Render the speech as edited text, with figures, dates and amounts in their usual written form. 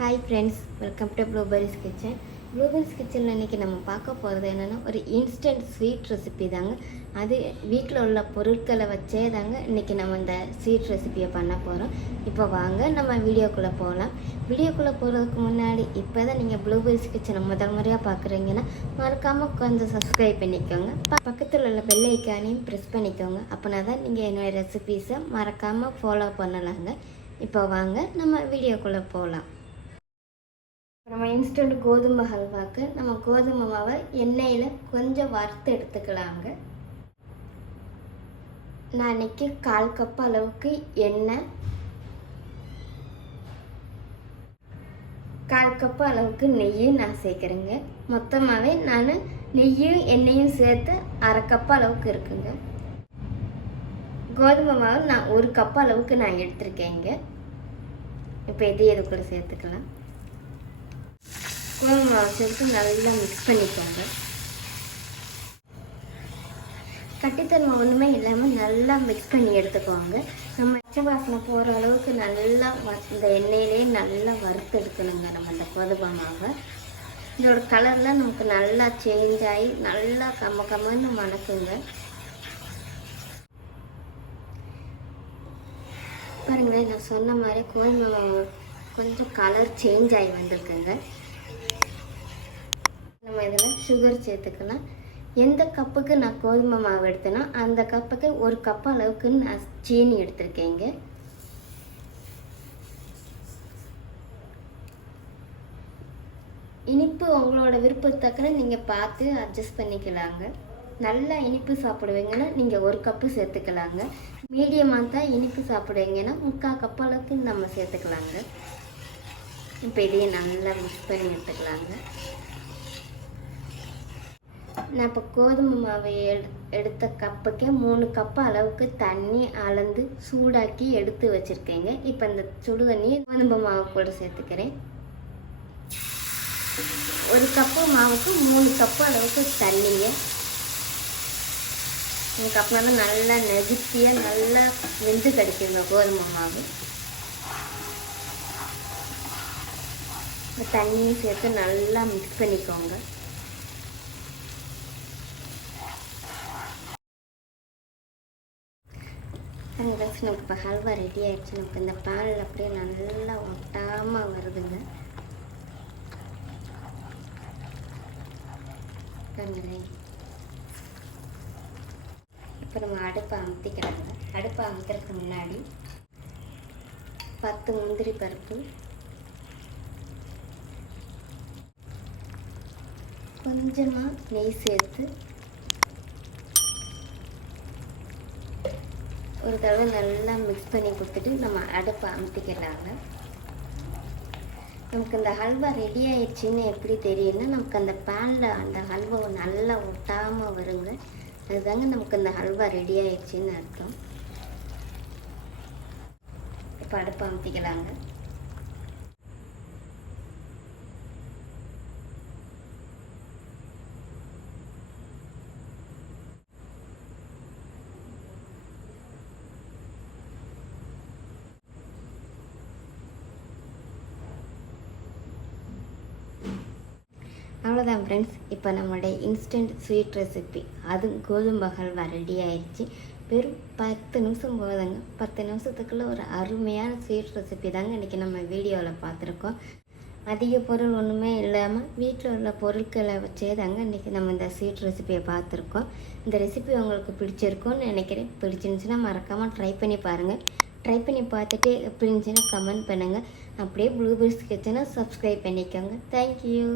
Hi friends, welcome to blueberries kitchen. Blueberries கிச்சனில் இன்றைக்கி நம்ம பார்க்க போகிறது என்னென்னா, ஒரு இன்ஸ்டன்ட் ஸ்வீட் ரெசிபி தாங்க. அது வீட்டில் உள்ள பொருட்களை வச்சே தாங்க இன்றைக்கி நம்ம இந்த ஸ்வீட் ரெசிபியை பண்ண போகிறோம். இப்போ வாங்க நம்ம வீடியோக்குள்ளே போகலாம். வீடியோக்குள்ளே போகிறதுக்கு முன்னாடி இப்போ தான் நீங்கள் ப்ளூபெரிஸ் கிச்சனை முதல் முறையாக பார்க்குறீங்கன்னா மறக்காமல் கொஞ்சம் சப்ஸ்கிரைப் பண்ணிக்கோங்க. பக்கத்தில் உள்ள பெல் ஐக்கானையும் ப்ரெஸ் பண்ணிக்கோங்க. அப்படின்னா தான் நீங்கள் என்னோடய ரெசிபீஸை மறக்காமல் ஃபாலோ பண்ணலாங்க. இப்போ வாங்க நம்ம வீடியோக்குள்ளே போகலாம். நம்ம இன்ஸ்டன்ட் கோதுமை ஹல்வாக்கு நம்ம கோதுமை மாவை எண்ணெயில் கொஞ்சம் வறுத்து எடுத்துக்கலாங்க. நான் இன்றைக்கி 1/4 கப் அளவுக்கு எண்ணெய், 1/4 கப் அளவுக்கு நெய்யும் நான் சேர்க்குறேங்க. மொத்தமாகவே நான் நெய்யும் எண்ணெயும் சேர்த்து 1/2 கப் அளவுக்கு இருக்குங்க. கோதுமை மாவு நான் 1 கப் அளவுக்கு நான் எடுத்துருக்கேங்க. இப்போ இதுக்குள்ளே சேர்த்துக்கலாம். கோதுமை மாவு சேர்த்து நல்லா மிக்ஸ் பண்ணிக்கோங்க. கட்டித்தன்மை ஒன்றுமே இல்லாமல் நல்லா மிக்ஸ் பண்ணி எடுத்துக்கோங்க. நம்ம பச்சை வாசனை போகிற அளவுக்கு நல்லா இந்த எண்ணெயிலே நல்லா வறுத்து எடுக்கணுங்க. நம்ம அந்த கோதுமை மாவை இதோட கலர்லாம் நமக்கு நல்லா சேஞ்ச் ஆகி நல்லா கம்மன்னு மணக்குங்க. பாருங்களேன், நான் சொன்ன மாதிரி கோதுமை மாவு கொஞ்சம் கலர் சேஞ்ச் ஆகி வந்திருக்குங்க. நம்ம இதில் சுகர் சேர்த்துக்கலாம். எந்த கப்புக்கு நான் கோதுமை மாவு எடுத்தேனோ அந்த கப்புக்கு 1 கப் அளவுக்கு நான் சீனி எடுத்திருக்கேங்க. இனிப்பு உங்களோட விருப்பத்தக்கன நீங்கள் பார்த்து அட்ஜஸ்ட் பண்ணிக்கலாங்க. நல்லா இனிப்பு சாப்பிடுவீங்கன்னா நீங்கள் 1 கப்பு சேர்த்துக்கலாங்க. மீடியமாக தான் இனிப்பு சாப்பிடுவீங்கன்னா 3/4 கப் அளவுக்கு நம்ம சேர்த்துக்கலாங்க. இப்போ இதையும் நல்லா மிக்ஸ் பண்ணி எடுத்துக்கலாங்க. நான் இப்போ கோதுமை மாவை எடுத்த கப்புக்கே 3 கப்பு அளவுக்கு தண்ணி அளந்து சூடாக்கி எடுத்து வச்சுருக்கேங்க. இப்போ இந்த சுடு தண்ணி கோதுமை மாவு கூட சேர்த்துக்கிறேன். 1 கப்பு மாவுக்கு 3 கப்பு அளவுக்கு தண்ணிங்க. இந்த கப்புனால நல்லா நெருப்பியாக நல்லா வெந்து கிடைக்குங்க கோதுமை மாவு. தண்ணியும் சேர்த்து நல்லா மிக்ஸ் பண்ணிக்கோங்க. நமக்கு இப்போ ஹல்வா ரெடி ஆகிடுச்சு. நமக்கு இந்த பாலில் அப்படியே நல்லா ஒட்டாமல் வருதுங்க. இப்போ நம்ம அடுப்பை அமுத்திக்கிறாங்க. அடுப்பை அமுத்துறதுக்கு முன்னாடி 10 முந்திரி பருப்பு, கொஞ்சமாக நெய் சேர்த்து ஒரு தடவை நல்லா மிக்ஸ் பண்ணி கொடுத்துட்டு நம்ம அடுப்பை அமுத்திக்கலாங்க. நமக்கு இந்த ஹல்வா ரெடி ஆயிடுச்சின்னு எப்படி தெரியும்னா, நமக்கு அந்த பேனில் அந்த ஹல்வா நல்லா ஒட்டாமல் வருங்க. அதுதாங்க நமக்கு இந்த ஹல்வா ரெடி ஆயிடுச்சின்னு அர்த்தம். இப்போ அடுப்பை அமுத்திக்கலாங்க. அவ்வளோதான் ஃப்ரெண்ட்ஸ், இப்போ நம்மளுடைய இன்ஸ்டன்ட் ஸ்வீட் ரெசிபி அது கோதுமை ஹல்வா ரெடி ஆயிடுச்சு. வெறும் 10 நிமிஷம் போதுங்க. 10 நிமிஷத்துக்குள்ளே ஒரு அருமையான ஸ்வீட் ரெசிபி தாங்க இன்றைக்கி நம்ம வீடியோவில் பார்த்துருக்கோம். அதிக பொருள் ஒன்றுமே இல்லாமல் வீட்டில் உள்ள பொருட்களை வச்சே தாங்க இன்றைக்கி நம்ம இந்த ஸ்வீட் ரெசிபியை பார்த்துருக்கோம். இந்த ரெசிபி உங்களுக்கு பிடிச்சிருக்கும்னு நினைக்கிறேன். பிடிச்சிருந்துச்சுன்னா மறக்காமல் ட்ரை பண்ணி பாருங்கள். ட்ரை பண்ணி பார்த்துட்டு எப்படி இருந்துச்சுன்னா கமெண்ட் பண்ணுங்கள். அப்படியே ப்ளூபெரிஸ் கிச்சனை சப்ஸ்கிரைப் பண்ணிக்கோங்க. தேங்க்யூ.